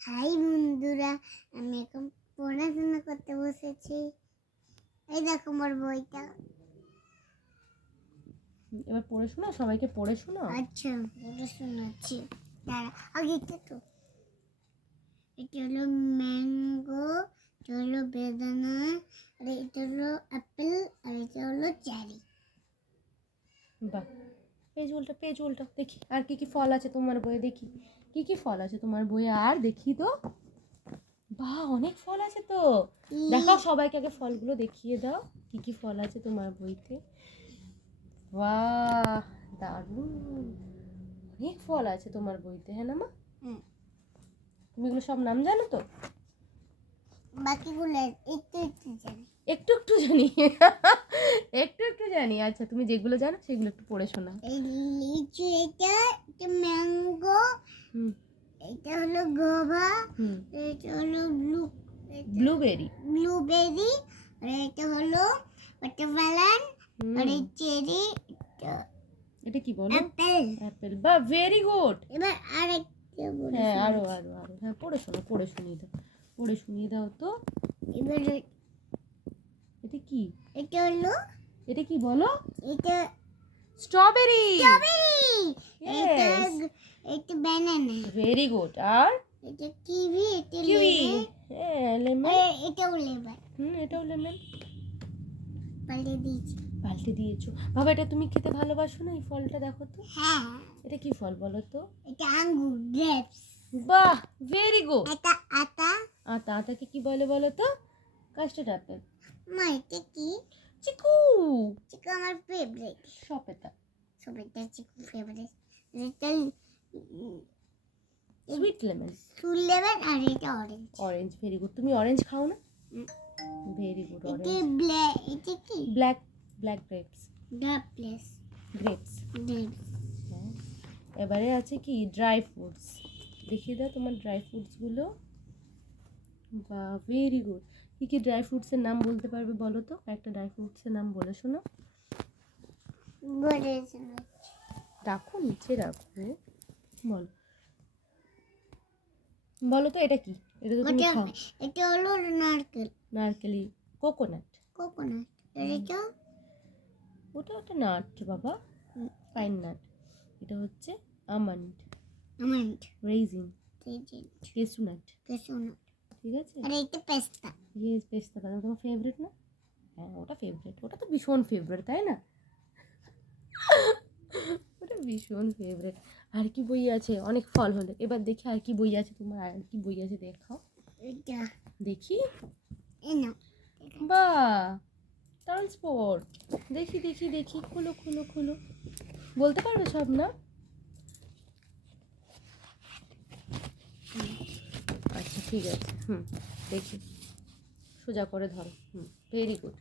High বন্ধুরা আমি এখন পড়াশোনা করতে বসেছি। এই দেখো আমার বইটা। এবার পড়ে শোনাও সবাইকে পড়ে শোনাও আচ্ছা পড়ে শোনাচ্ছি। দাঁড়া আগে এটা তো। এটা হলো ম্যাঙ্গো এটা হলো বেদানা আর এটা হলো অ্যাপেল আর এটা হলো চেরি। বাহ পেজ উল্টা পেজ উল্টা দেখি আর কি কি ফল আছে তোমার বইয়ে দেখি। কি কি ফল আছে তোমার বইয়ে? আর দেখি তো। বাহ অনেক ফল আছে তো। দেখাও সবাইকে আগে ফলগুলো দেখিয়ে দাও। কি কি ফল আছে তোমার বইতে? বাহ দারুণ। অনেক ফল আছে তোমার বইতে হ্যাঁ না মা? তুমি এগুলো সব নাম জানো তো? বাকিগুলো একটু একটু জানি। একটু একটু জানি। একটু একটু জানি। আচ্ছা তুমি যেগুলো জানো সেগুলো একটু পড়ে এই লিচু এটা এটা এটা হলো হুম। এটা হলো ব্লু ব্লুবেরি। ব্লুবেরি আর এটা হলো ওয়াটারমেলন আর চেরি এটা কি বলো? অ্যাপেল। অ্যাপেল। বা ভেরি গুড এবার আরেকটা বলি হ্যাঁ আরও আরও আরও। হ্যাঁ পড়ে শোনো পড়ে শুনিয়ে দাও। পড়ে শুনিয়ে দাও তো। এবার এটা কি? এটা হলো এটা কি বলো? এটা স্ট্রবেরি। স্ট্রবেরি। এটা. এটা ব্যানানা ভেরি গুড আর? এটা কিউই এটা কিউই হ্যাঁ লেমন এটাও লেবু হুম এটাও লেমন পাল্টে দিয়েছি। পাল্টে দিয়েছ। বাবা এটা তুমি খেতে ভালোবাসো না এই ফলটা দেখো তো। হ্যাঁ। এটা কি ফল বলো তো? এটা আঙ্গুর গ্রেপস বাহ ভেরি গুড এটা আটা আতা আতাকে কি বলে বলো তো? কাস্টার্ড অ্যাপেল মা এটা কি? চিকু। চিকু আমার ফেভারিট সপেতা সবাইটা চিকু ফেভারিট এটা সুইট লেমন ফুল লেবেন আর এটা অরেঞ্জ অরেঞ্জ ভেরি গুড তুমি অরেঞ্জ খাও না। ভেরি গুড এটা অরেঞ্জ ব্ল্যাক এটা কি? Black black grapes grapes grapes এবারে আছে কি? ড্রাই ফ্রুটস দেখিয়ে দাও তোমার ড্রাই ফ্রুটসগুলো বা ভেরি গুড কী কী ড্রাই ফ্রুটসের নাম বলতে পারবে বলো তো? একটা ড্রাই ফ্রুটসের নাম বলে শোনো। রাখো নিচে রাখো। বলো। বলো তো এটা কি? এটা তো তুমি খাও। এটা হলো নারকেল। নারকেলি কোকোনাট। কোকোনাট। এটা ওটা একটা নাট বাবা। Pine nut. এটা হচ্ছে আমন্ড। আমন্ড। রেইজিন। তেজি কেসু নাট। কেসুনাট ঠিক আছে? আর এটা পেস্তা। ইয়েস পেস্তা বাদাম তোমার ফেভারিট না? হ্যাঁ ওটা ফেভারিট ওটা তো ভীষণ ফেভারিট তাই না? ভীষণ ফেভারিট আর কি বই আছে? অনেক ফল হলো। এবার দেখি আর কি বই আছে তোমার আর কি বই আছে দেখাও। দেখি। বা ট্রান্সপোর্ট দেখি দেখি দেখি। খুলো খুলো খুলো। বলতে পারবে সব না? আচ্ছা ঠিক আছে। হুম দেখি। সোজা করে ধরো। হুম ভেরি গুড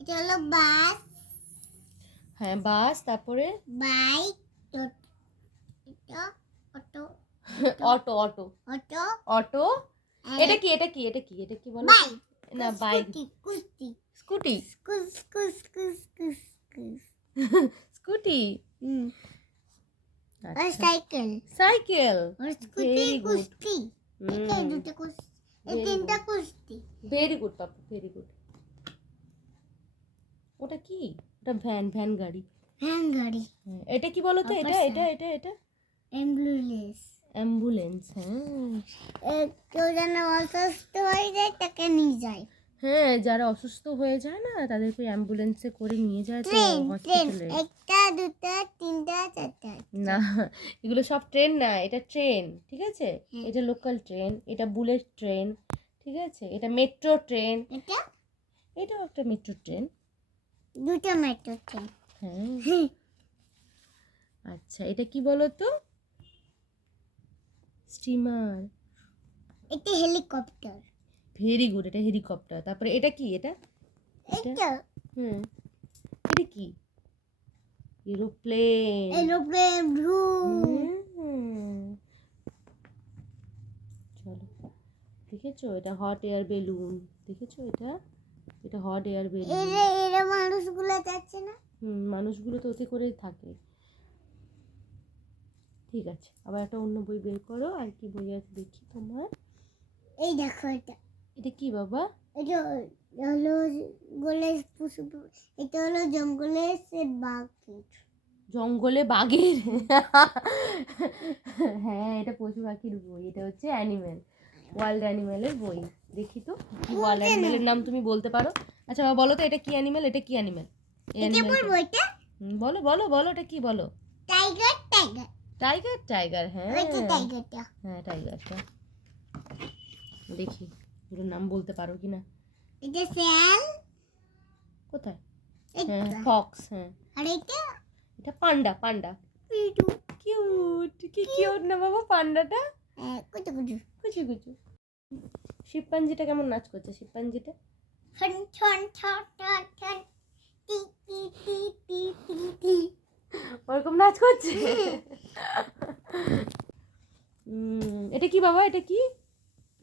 এটা হলো বাস। হ্যাঁ বাস তারপরে? Bike auto auto auto. Auto auto? এটা কি এটা কি এটা কি এটা কি বলো? না বাইক। স্কুটি। স্কুটি? আর আচ্ছা। সাইকেল। সাইকেল। স্কুটি কুস্তি। দুটো কুস্তি এই তিনটা কুস্তি। Very good Papu very good ওটা কি? ওটা ভ্যান ভ্যান গাড়ি। ভ্যান গাড়ি। হ্যাঁ, এটা কি বলো তো? এটা এটা এটা এটা? অ্যাম্বুলেন্স। অ্যাম্বুলেন্স হ্যাঁ। কেউ যেন অসুস্থ হয়ে যায় তাকে নিয়ে যায়। হ্যাঁ যারা অসুস্থ হয়ে যায় না তাদেরকে অ্যাম্বুলেন্সে করে নিয়ে যায় তো হসপিটালে। একটা দুটা তিনটা চারটা। না এগুলো সব ট্রেন না এটা ট্রেন ঠিক আছে? এটা লোকাল ট্রেন এটা বুলেট ট্রেন ঠিক আছে? এটা মেট্রো ট্রেন। এটা? এটাও একটা মেট্রো ট্রেন। দুটো মেট্রো ট্রেন হ্যাঁ আচ্ছা এটা কি বলো তো স্টিমার এটা হেলিকপ্টার ভেরি গুড এটা হেলিকপ্টার তারপরে এটা কি? এটা? এটা? হুম। এটা কি? এরোপ্লেন। এরোপ্লেন ভ্রু চলো। দেখেছ? এটা হট এয়ার বেলুন দেখেছ এটা? এটা হট এয়ার বেলুন এরা মানুষগুলো যাচ্ছে না? হুম মানুষগুলো তো ওতে করেই থাকে। ঠিক আছে আবার একটা অন্য বই বের করো আর কি বই আছে দেখি তোমার। এই দেখো এটা। এটা কি বাবা? এটা হলো জঙ্গলের পশু এটা হলো জঙ্গলে সে বাঘ জঙ্গলে বাঘের? হ্যাঁ এটা পশু পাখির বই এটা হচ্ছে অ্যানিমেল ওয়ার্ল্ড অ্যানিমেলের বই। দেখি তো কি ওয়ার্ল্ড অ্যানিমেলের নাম তুমি বলতে পারো। আচ্ছা বাবা বলো তো এটা কি অ্যানিমেল এটা কি অ্যানিমেল বলো বলো বলো এটা কি বলো? টাইগার টাইগার টাইগার টাইগার হ্যাঁ। টাইগারটা হ্যাঁ টাইগারটা দেখি এগুলোর নাম বলতে পারো কি না এটা শিয়াল কোথায়? এটা। হ্যাঁ ফক্স হ্যাঁ। আর এটা? এটা পান্ডা পান্ডা। কিউট কি কিউট না বাবা পান্ডাটা? কুচু কুচু। শিবপাঞ্জিটা কেমন নাচ করছে? শিবপাঞ্জিটা? ওরকম নাচ করছে? এটা কি বাবা? এটা কি?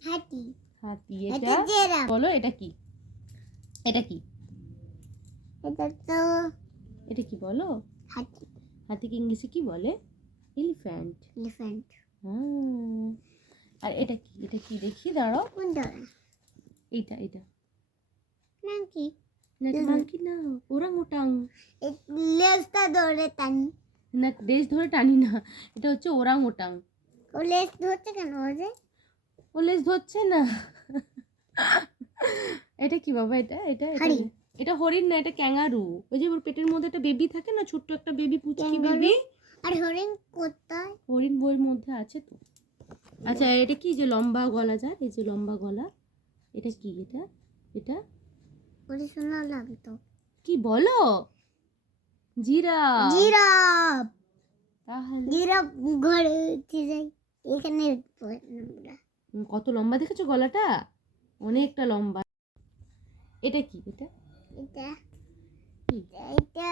হাতি। হাতি এটা বলো এটা কি? এটা কি? এটা তো এটা কি বলো? হাতি। হাতিকে ইংলিশে কি বলে? এলিফ্যান্ট। এলিফ্যান্ট। হ্যাঁ আর এটা কি? এটা কি? দেখি দাঁড়াও। এইটা এটা নাকি? না এটা মাংকি না। ওরাং ওটাং লেজটা ধরে টানি। না দেশ ধরে টানি না। এটা হচ্ছে ওরাং ওটাং ও লেজ ধরছে কেন? ওরে ও লেজ ধরছে না। এটা কি বাবা? এটা এটা এটা। এটা হরিণ না এটা ক্যাঙ্গারু। ওই যে ওর পেটের মধ্যে একটা বেবি থাকে না? ছোট্ট একটা বেবি পুচকি বেবি? আর হরিণ কোথায়? হরিণ বইয়ের মধ্যে আছে তো। আচ্ছা এটা কি? যে লম্বা গলা যায় এই যে লম্বা গলা এটা কি এটা? এটা? লাগতো কি বলো? জিরা জিরাফ। তাহলে? জিরাফ ঘরে উঠে যাই এখানে কত লম্বা দেখেছ গলাটা? অনেকটা লম্বা। এটা কি? এটা? এটা? এটা।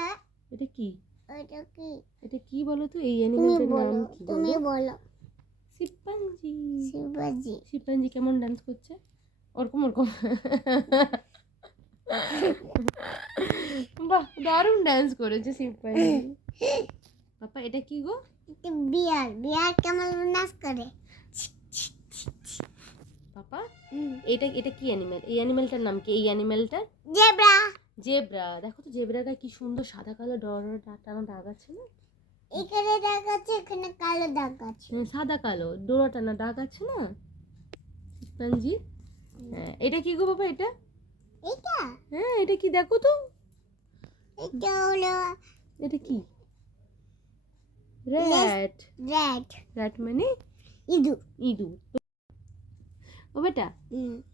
এটা কি? এটা কি? এটা কি বলো তো? এই অ্যানিমেলটার নাম কি তুমি বলো। শিবপাঞ্জি শিবাজি শিবপাঞ্জি কেমন ডান্স করছে? ওরকম ওরকম। বাহ দারুণ ডান্স করেছে শিবপাঞ্জি পাপা এটা কি গো? এটা বিয়ার। বিয়ার কেমন নাচ করে? পাপা এটা এটা কি অ্যানিমেল এই অ্যানিমেলটার নাম কি? এই অ্যানিমেলটার জেব্রা। জেব্রা দেখো তো জেব্রার গায়ে কি সুন্দর সাদা কালো ডর টানা দাগ আছে না? এখানে দাগ আছে এখানে কালো দাগ আছে। হ্যাঁ, সাদা কালো ডোরা টানা দাগ আছে না? শিবপাঞ্জি হ্যাঁ এটা কি গো বাবা এটা? এটা? হ্যাঁ এটা কি দেখো তো? এটা হলো এটা কি? র্যাট র্যাট র্যাট মানে? ইঁদু। ইঁদুর ও বেটা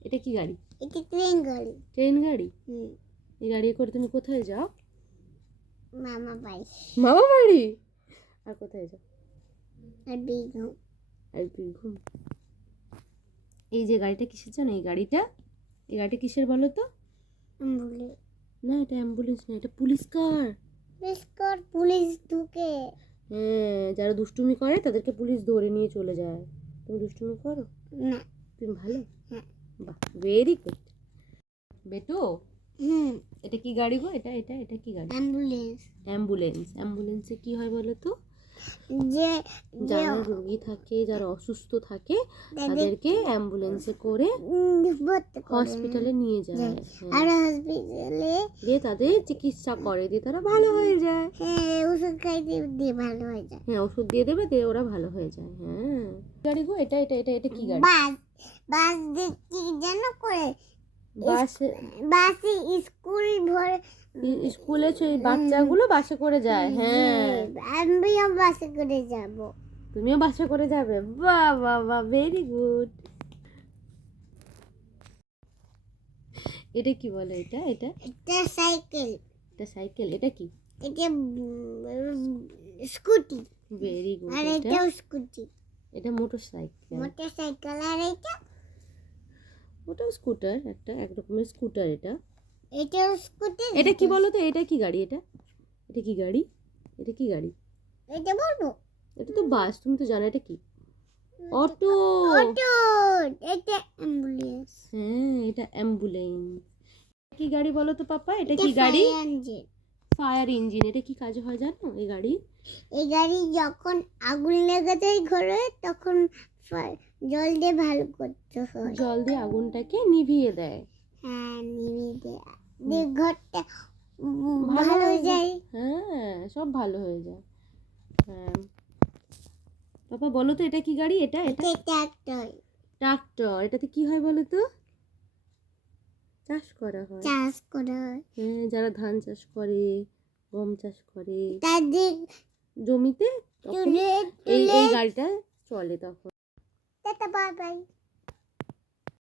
এটা কি গাড়ি? এটা ট্রেন গাড়ি। ট্রেন গাড়ি? হুম। এই গাড়ি করে তুমি কোথায় যাও? মামা বাড়ি। মামা বাড়ি? আর কোথায় যাও? আর আর বীরভূম। এই যে গাড়িটা কিসের জানো এই গাড়িটা? এই গাড়িটা কিসের বলো তো? না এটা অ্যাম্বুলেন্স না এটা পুলিশ কার? বিস্কট পুলিশ ঢুকে। হ্যাঁ যারা দুষ্টুমি করে তাদেরকে পুলিশ ধরে নিয়ে চলে যায়। তুমি দুষ্টুমি করো? না। তুমি ভালো? হ্যাঁ। বাহ ভেরি গুড বেটু? হুম। এটা কি গাড়ি গো? এটা এটা এটা কি গাড়ি? অ্যাম্বুলেন্স অ্যাম্বুলেন্স অ্যাম্বুলেন্সে কি হয় বলো তো? যে যারা রোগী থাকে যারা অসুস্থ থাকে তাদেরকে অ্যাম্বুলেন্সে করে। হসপিটালে নিয়ে। যায়। হ্যাঁ। আর হসপিটালে দিয়ে তাদের চিকিৎসা করে দিয়ে তারা ভালো হয়ে যায়। হ্যাঁ ওষুধ খাইতে দিয়ে ভালো হয়ে যায়। হ্যাঁ ওষুধ দিয়ে দেবে দিয়ে ওরা ভালো হয়ে যায়। হ্যাঁ। গাড়ি গো? এটা এটা এটা এটা কি গাড়ি? বাস বাস দিয়ে কি যেন করে বাস বাসে স্কুল ভরে স্কুলে সেই বাচ্চাগুলো বাসে করে যায় হ্যাঁ। আমিও বাসে করে যাব। তুমিও বাসে করে যাবে বাহ বাহ বাহ ভেরি গুড এটা কি বলে এটা? এটা? এটা সাইকেল। এটা সাইকেল এটা কি? এটা স্কুটি। ভেরি গুড আর এটা? স্কুটি। এটা মোটর সাইকেল মোটর সাইকেল আর এটা ওটাও স্কুটার একটা এক রকমের স্কুটার এটা। এটা স্কুটি এটা কি বলো তো এটা কি গাড়ি এটা? এটা কি গাড়ি? এটা কি গাড়ি? এটা বলব? এটা তো বাস তুমি তো জানো এটা কি? অটো! অটো! এটা অ্যাম্বুলেন্স। হ্যাঁ এটা অ্যাম্বুলেন্স। কি গাড়ি বলো তো পাপা? এটা কি গাড়ি? ফায়ার ইঞ্জিন এটা কি কাজে হয় জানো এই গাড়ি? এই গাড়ি যখন আগুন লেগে যায় ঘরে তখন ফা- জল দিয়ে ভালো করতে হয়। জল দিয়ে আগুনটাকে নিভিয়ে দেয়। হ্যাঁ নিভিয়ে দেয়। দিয়ে ঘরটা ভালো হয়ে যায়। হ্যাঁ সব ভালো হয়ে যায়। হ্যাঁ। পাপা বলো তো এটা কি গাড়ি? এটা? এটা? ট্রাক্টর। ট্রাক্টর। এটাতে কি হয় বলো তো? চাষ করা হয়। চাষ করা হয়। হ্যাঁ যারা ধান চাষ করে গম চাষ করে। তাদের জমিতে এই গাড়িটা চলে তখন। Tata bye bye